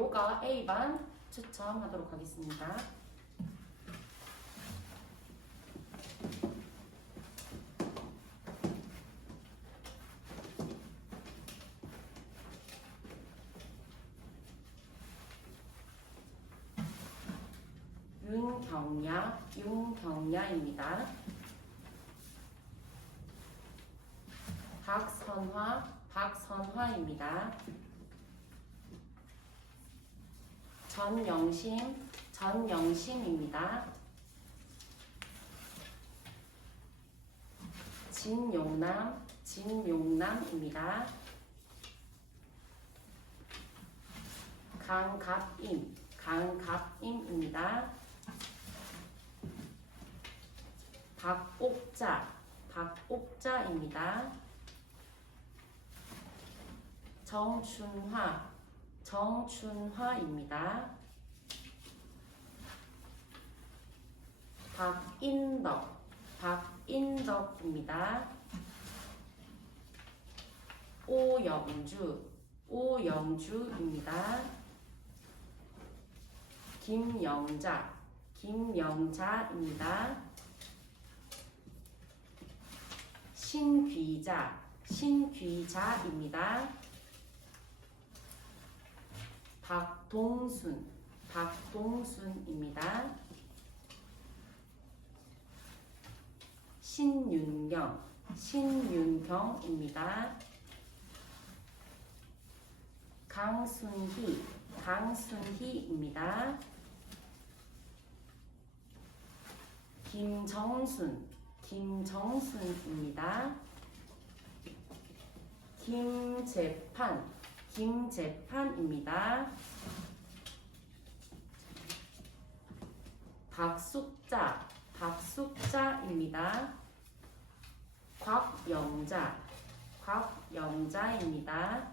요가 A반 추첨하도록 하겠습니다. 윤경야입니다. 박선화입니다. 전영심입니다. 진용남입니다. 강갑임입니다. 박옥자입니다. 정춘화입니다. 박인덕입니다. 오영주입니다. 김영자입니다. 신귀자입니다. 박동순입니다. 신윤경입니다. 강순희입니다. 김정순입니다. 김재판입니다. 박숙자입니다. 곽영자입니다.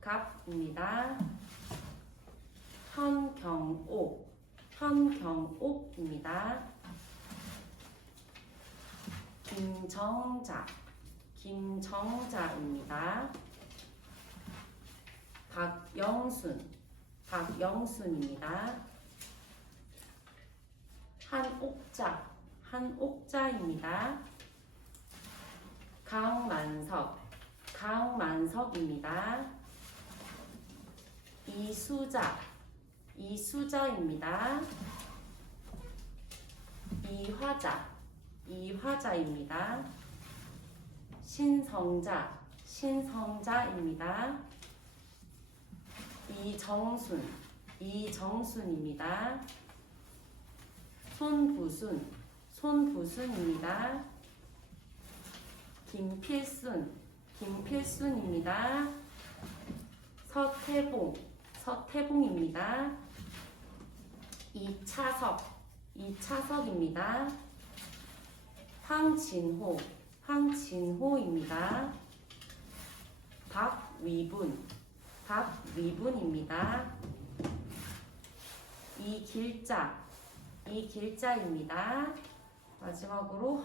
안득갑입니다. 현경옥입니다. 김정자입니다. 박영순입니다. 한옥자입니다. 강만석입니다. 이수자입니다. 이화자입니다. 신성자입니다. 이정순입니다. 손부순입니다. 김필순입니다. 서태봉입니다. 이차석입니다. 황진호입니다. 박위분입니다. 이길자입니다. 마지막으로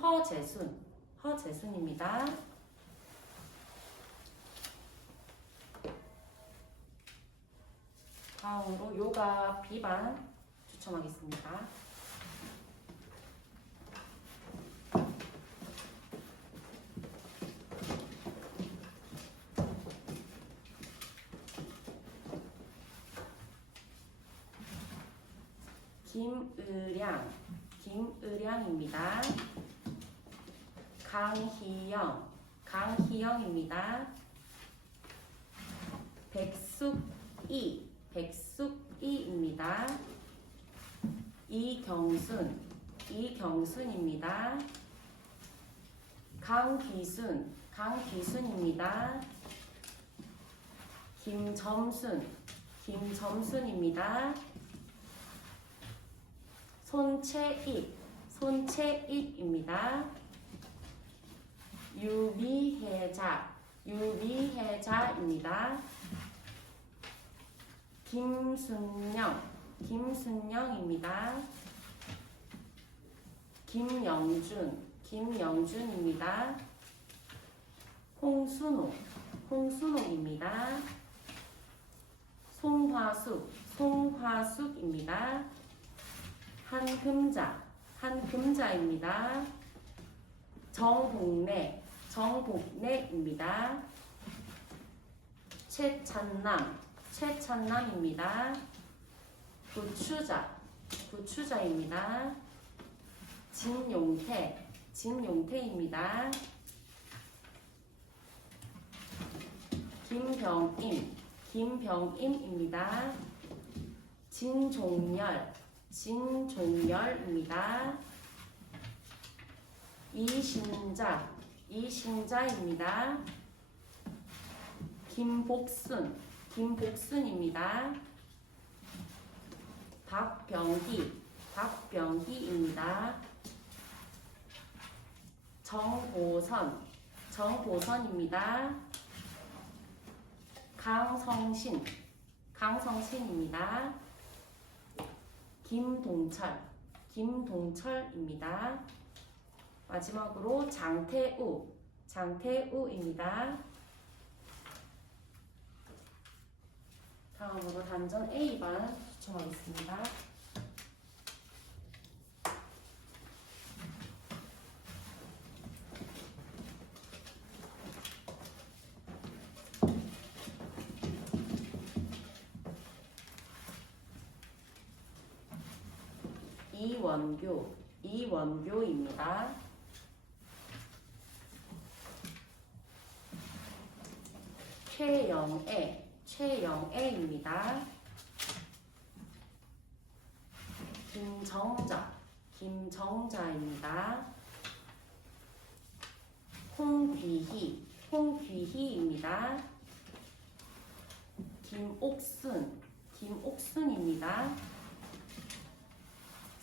허재순입니다. 다음으로 요가 B반 추첨하겠습니다. 김의량입니다. 강희영입니다. 백숙이입니다. 이경순입니다. 강귀순입니다. 김점순입니다. 손채익입니다. 유미혜자입니다. 김순영입니다. 김영준입니다. 홍순옥, 홍순옥입니다. 송화숙, 송화숙입니다. 한금자, 한금자입니다. 정복래, 정복래입니다. 최찬남, 최찬남입니다. 구추자, 구추자입니다. 진용태, 진용태입니다. 김병임, 김병임입니다. 진종열, 진종열입니다. 이신자, 이신자입니다. 김복순, 김복순입니다. 박병희, 박병희입니다. 정보선, 정보선입니다. 강성신, 강성신입니다. 김동철, 김동철입니다. 마지막으로 장태우, 장태우입니다. 다음으로 단전 A반 추첨하겠습니다. 이원교, 이원교입니다. 최영애, 최영애입니다. 김정자, 김정자입니다. 홍귀희, 홍귀희입니다. 김옥순, 김옥순입니다.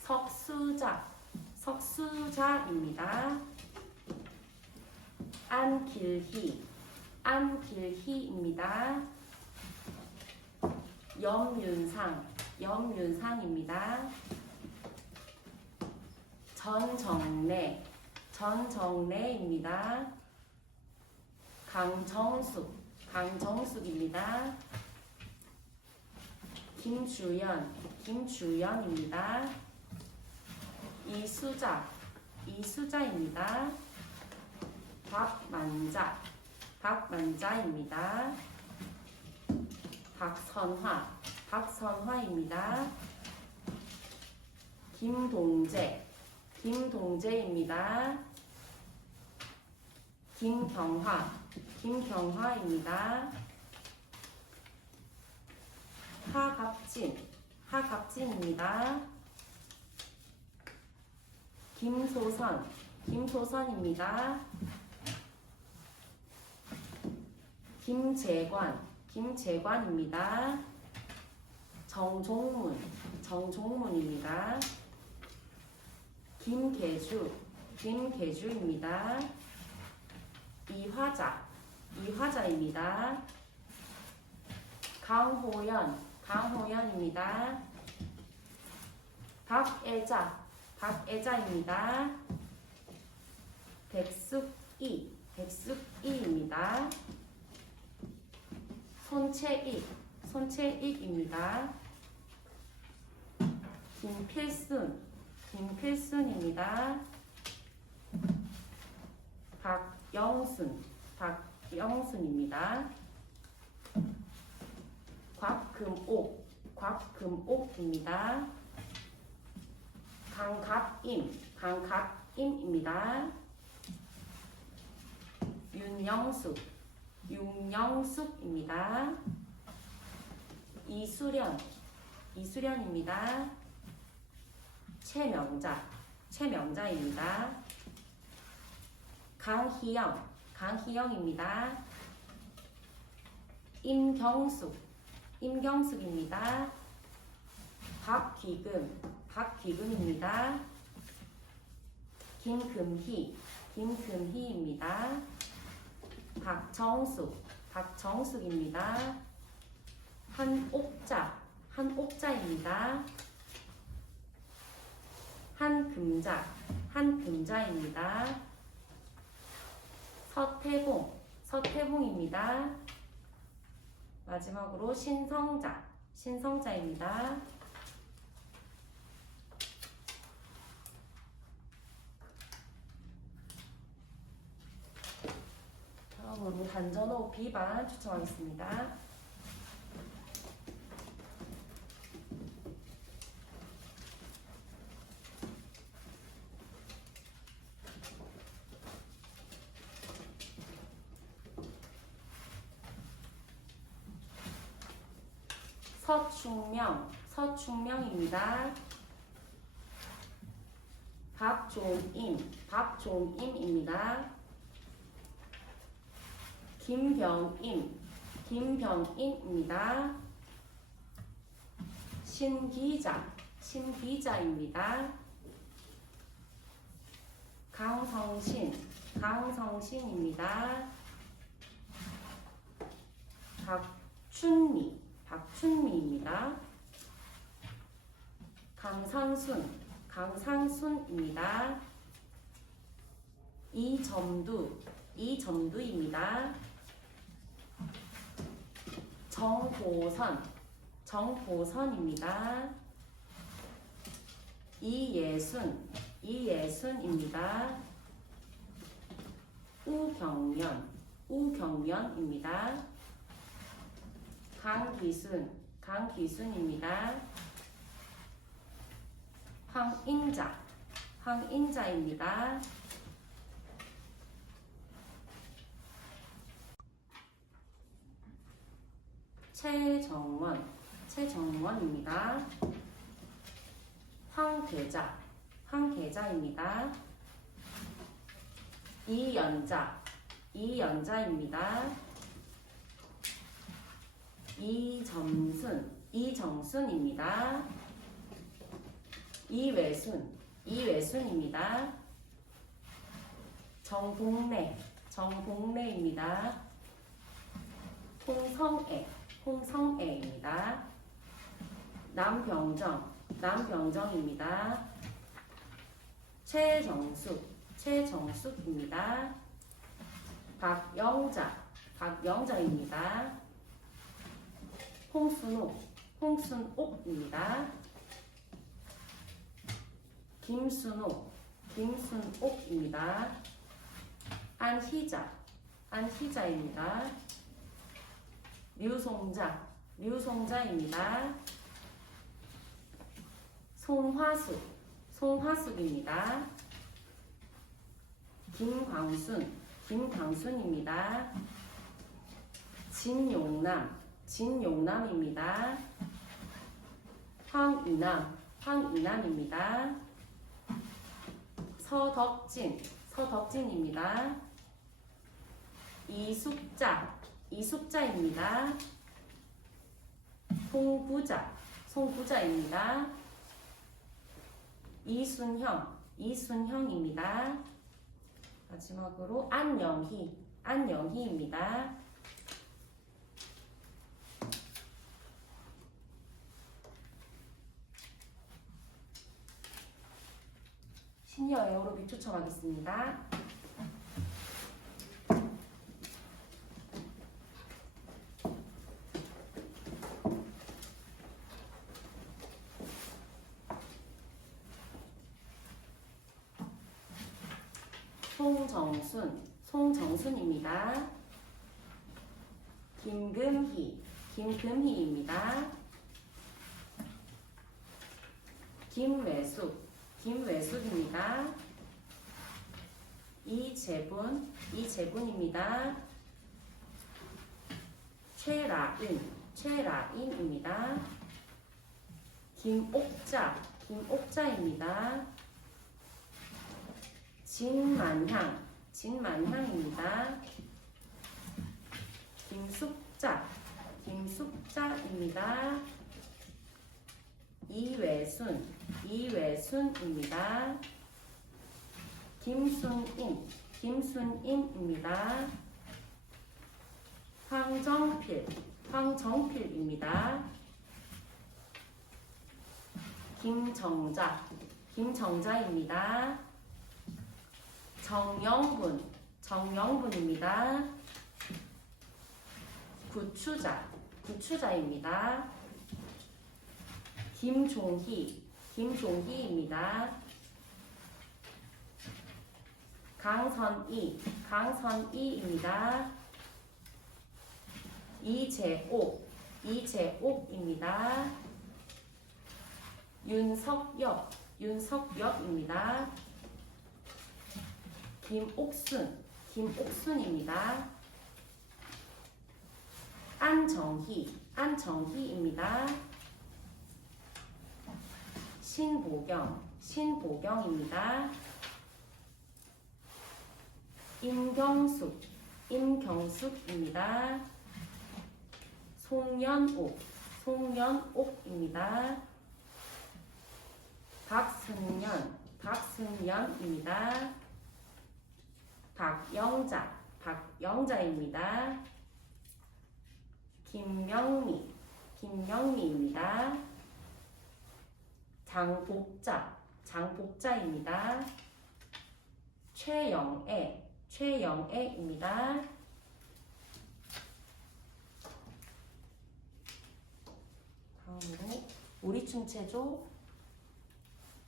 석수자, 석수자입니다. 안길희, 안길희입니다. 염윤상, 염윤상입니다. 전정래, 전정래입니다. 강정숙, 강정숙입니다. 김주연, 김주연입니다. 이수자, 이수자입니다. 박만자, 박만자입니다. 박선화, 박선화입니다. 김동재, 김동재입니다. 김경화, 김경화입니다. 하갑진, 하갑진입니다. 김소선, 김소선입니다. 김재관, 김재관입니다. 정종문, 정종문입니다. 김계주, 김계주입니다. 이화자, 이화자입니다. 강호연, 강호연입니다. 박애자, 박애자입니다. 백숙이, 백숙이입니다. 손채익, 손채익입니다. 김필순, 김필순입니다. 박영순, 박영순입니다. 곽금옥, 곽금옥입니다. 강갑임, 강갑임입니다. 윤영숙, 윤영숙입니다. 이수련, 이수련입니다. 최명자, 최명자입니다. 강희영, 강희영입니다. 임경숙, 임경숙입니다. 박귀금, 박귀금입니다. 김금희, 김금희입니다. 박정숙, 박정숙입니다. 한옥자, 한옥자입니다. 한금자, 한금자입니다. 서태봉, 서태봉입니다. 마지막으로 신성자입니다. 다음으로 단전호 B반 추첨하겠습니다. 서충명입니다. 박종임입니다. 김병임입니다. 신기자입니다. 강성신입니다. 박춘미입니다. 강상순입니다. 이점두입니다. 정보선입니다. 이예순입니다. 우경련입니다. 강기순입니다. 황인자입니다. 최정원입니다. 황계자입니다. 이연자입니다. 이정순입니다. 이외순입니다. 정복래입니다. 홍성애입니다. 남병정입니다. 최정숙입니다. 박영자입니다. 홍순옥입니다. 김순옥입니다. 안희자입니다. 류송자입니다. 송화숙입니다. 김광순입니다. 진용남입니다. 황이남입니다. 서덕진입니다. 이숙자입니다. 송부자입니다. 이순형입니다. 마지막으로 안영희입니다. 시니어 에어로빅 추첨하겠습니다. 송정순입니다. 김금희입니다. 김외숙입니다. 이재분입니다. 최라인입니다. 김옥자입니다. 진만향입니다. 김숙자입니다. 이외순입니다. 김순임입니다. 황정필입니다. 김정자입니다. 정영분입니다. 부추자입니다. 김종희입니다. 강선희입니다. 이재옥입니다. 윤석엽입니다. 김옥순입니다. 안정희입니다. 신보경입니다. 임경숙입니다. 송연옥입니다. 박승연입니다. 박영자입니다. 김명미입니다. 장복자입니다. 최영애입니다. 다음으로 우리충체조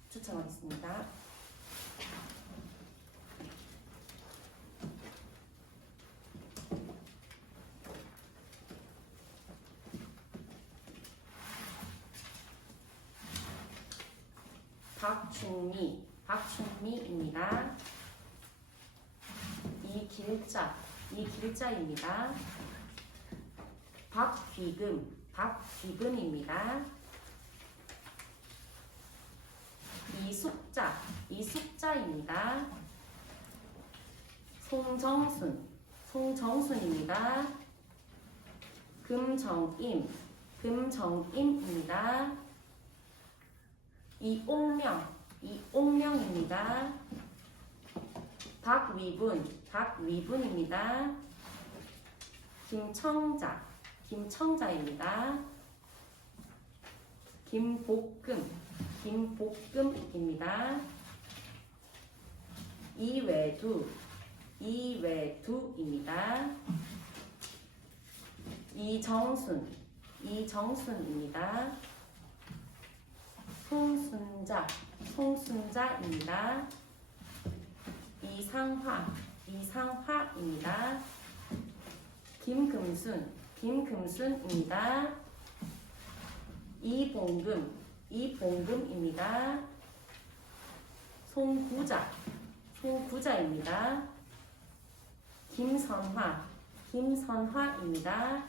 추첨하겠습니다. 박충미입니다. 이길자입니다. 박귀금입니다. 이숙자입니다. 송정순입니다. 금정임입니다. 이옥명입니다. 박위분입니다. 김청자입니다. 김복금입니다. 이외두입니다. 이정순입니다. 송순자입니다. 이상화입니다. 김금순입니다. 이봉금입니다. 송구자입니다. 김선화입니다.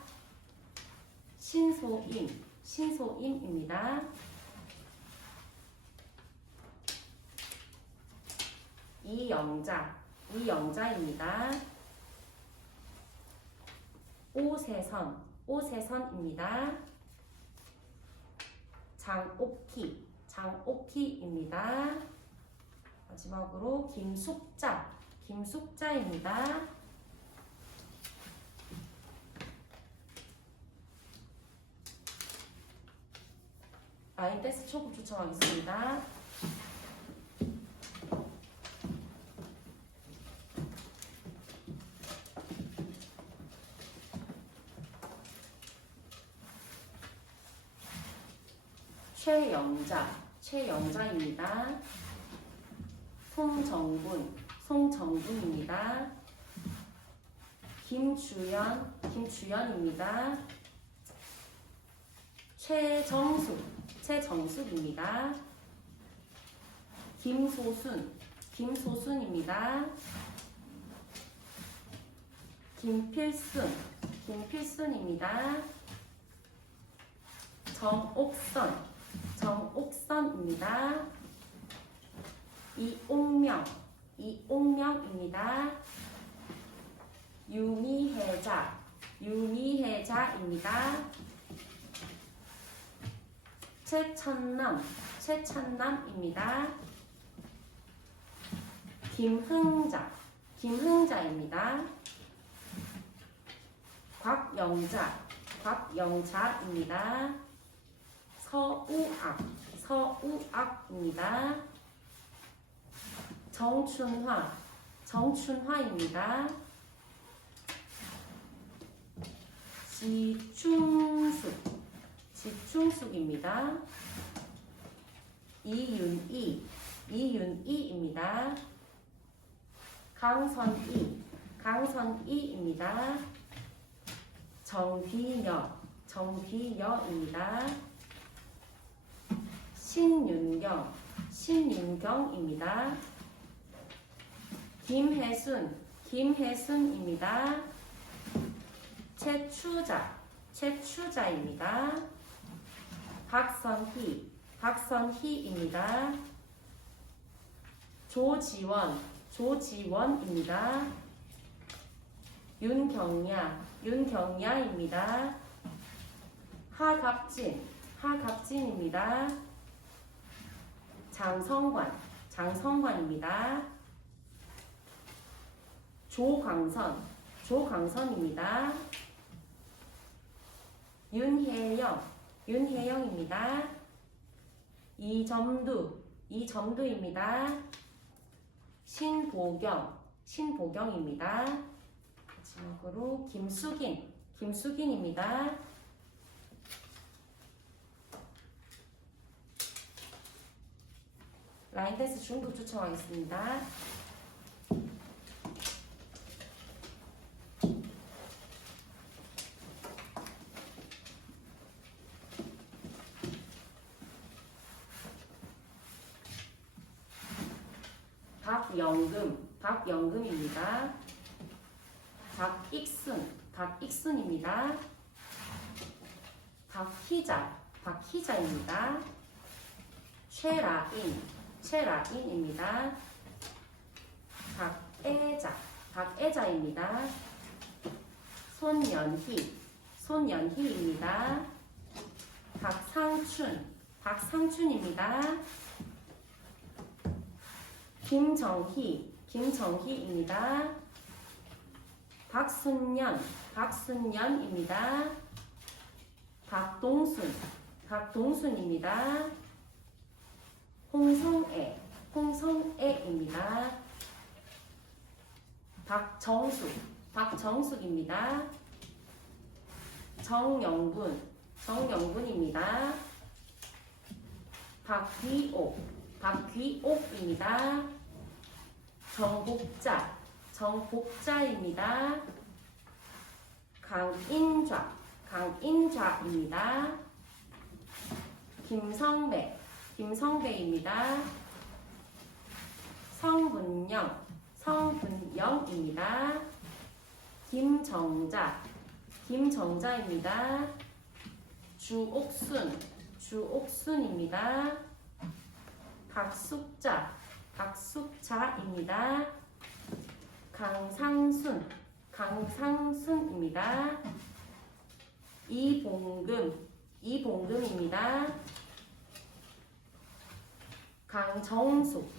신소임입니다. 이영자입니다. 오세선입니다. 장옥희입니다. 마지막으로 김숙자입니다. 라인 댄스 초급 추첨하겠습니다. 최영자입니다. 송정군입니다. 김주연입니다. 최정숙입니다. 김소순입니다. 김필순입니다. 정옥선입니다. 이옥명입니다. 유미혜자입니다. 최천남입니다. 김흥자입니다. 곽영자입니다. 서우악입니다. 정춘화입니다. 지충숙, 지충숙입니다. 이윤이, 이윤이입니다. 강선이, 강선이입니다. 정귀여, 정귀여입니다. 신윤경, 신윤경입니다. 김혜순, 김혜순입니다. 최추자, 최추자입니다. 박선희, 박선희입니다. 조지원, 조지원입니다. 윤경야, 윤경야입니다. 하갑진, 하갑진입니다. 장성관, 장성관입니다. 조광선, 조광선입니다. 윤혜영, 윤혜영입니다. 이점두, 이점두입니다. 신보경, 신보경입니다. 마지막으로 김수긴, 김수긴입니다. 라인댄스 중급 추첨하겠습니다. 박영금, 박영금입니다. 박익순, 박익순입니다. 박희자, 박희자입니다. 최라인, 최라인입니다. 박애자, 박애자입니다. 손연희, 손연희입니다. 박상춘, 박상춘입니다. 김정희, 김정희입니다. 박순년, 박순년입니다. 박동순, 박동순입니다. 홍성애, 홍성애입니다. 박정숙, 박정숙입니다. 정영분, 정영분입니다. 박귀옥, 박귀옥입니다. 정복자, 정복자입니다. 강인좌, 강인좌입니다. 김성배, 김성배입니다. 성분영, 성분영입니다. 김정자, 김정자입니다. 주옥순, 주옥순입니다. 박숙자, 박숙자입니다. 강상순, 강상순입니다. 이봉금, 이봉금입니다. 강정숙,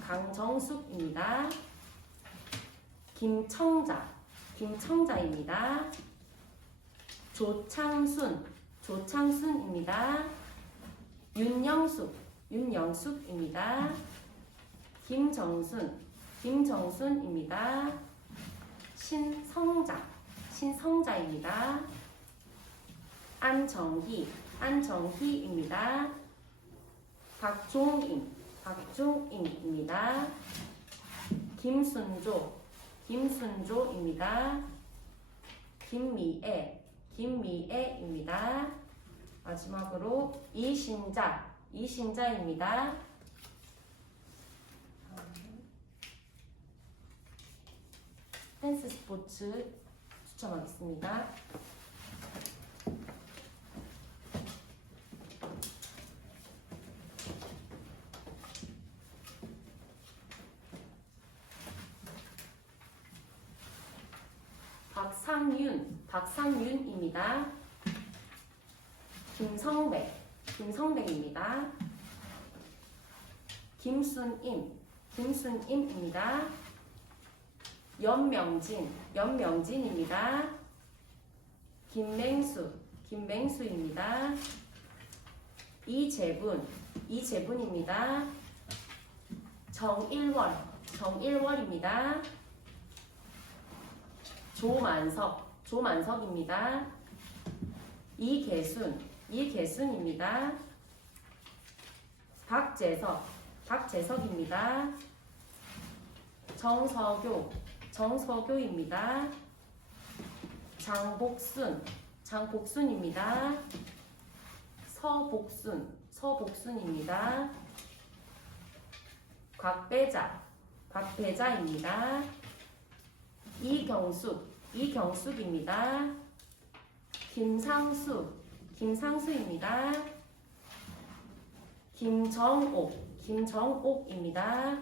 강정숙입니다. 김청자, 김청자입니다. 조창순, 조창순입니다. 윤영숙, 윤영숙입니다. 김정순, 김정순입니다. 신성자, 신성자입니다. 안정희, 안정희입니다. 박종인, 박종인입니다. 김순조, 김순조입니다. 김미애, 김미애입니다. 마지막으로 이신자, 이신자입니다. 댄스 스포츠 추첨하겠습니다. 박상윤, 박상윤입니다. 김성백, 김성백입니다. 김순임, 김순임입니다. 연명진, 연명진입니다. 김맹수, 김맹수입니다. 이재분, 이재분입니다. 정일월, 정일월입니다. 조만석, 조만석입니다. 이계순입니다. 박재석입니다. 정서교입니다. 장복순입니다. 서복순입니다. 곽배자입니다. 이경숙입니다. 김상수입니다. 김정옥입니다.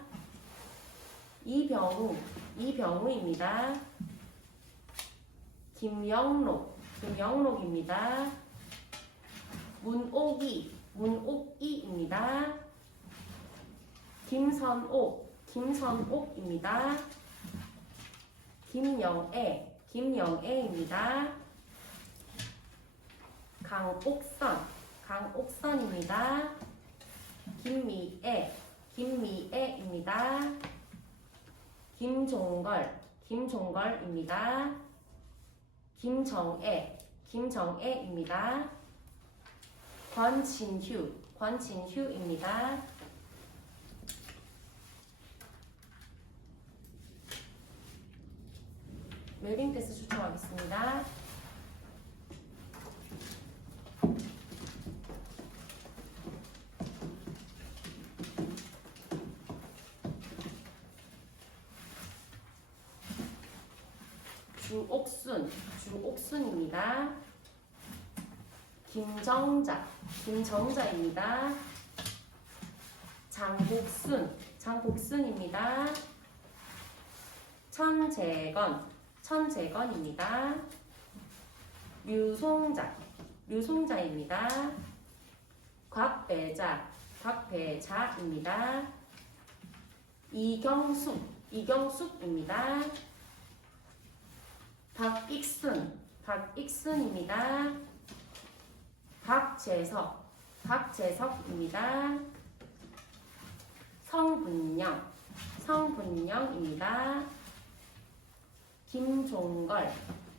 이병우입니다. 김영록입니다. 문옥이입니다. 김선옥입니다. 김영애입니다. 강옥선입니다. 김미애입니다. 김종걸입니다. 김정애입니다. 권진휴입니다. 웰빙 패스 추첨하겠습니다. 주옥순입니다. 김정자입니다. 장복순입니다. 천재건입니다. 류송자입니다. 곽배자입니다. 이경숙입니다. 박익순입니다. 박재석입니다. 성분영입니다.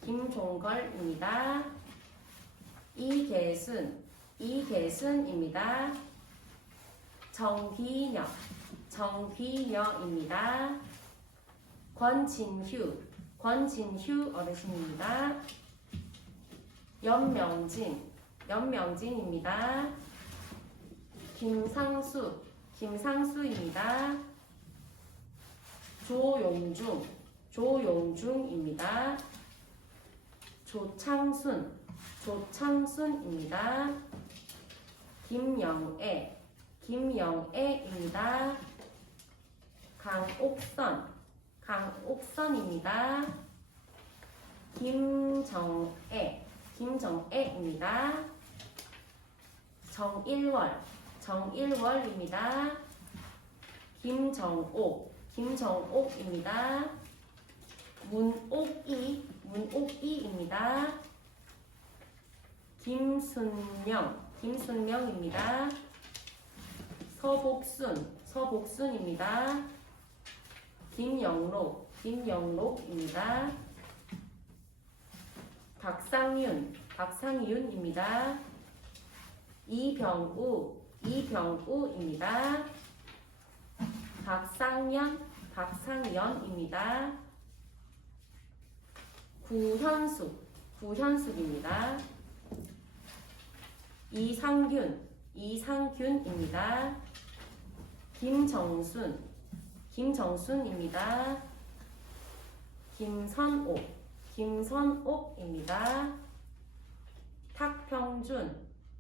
김종걸입니다. 이계순입니다. 정비녀입니다. 권진휴 어르신입니다. 연명진입니다. 김상수입니다. 조용중입니다. 조창순입니다. 김영애입니다. 강옥선입니다. 김정애입니다. 정일월입니다. 김정옥입니다. 문옥이입니다. 김순명입니다. 서복순입니다. 김영록입니다. 박상윤입니다. 이병우입니다. 박상연입니다. 구현숙입니다. 이상균입니다. 김정순입니다. 김선옥입니다.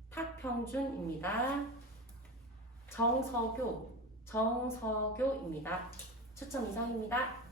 탁평준입니다. 정서교입니다. 추첨 이상입니다.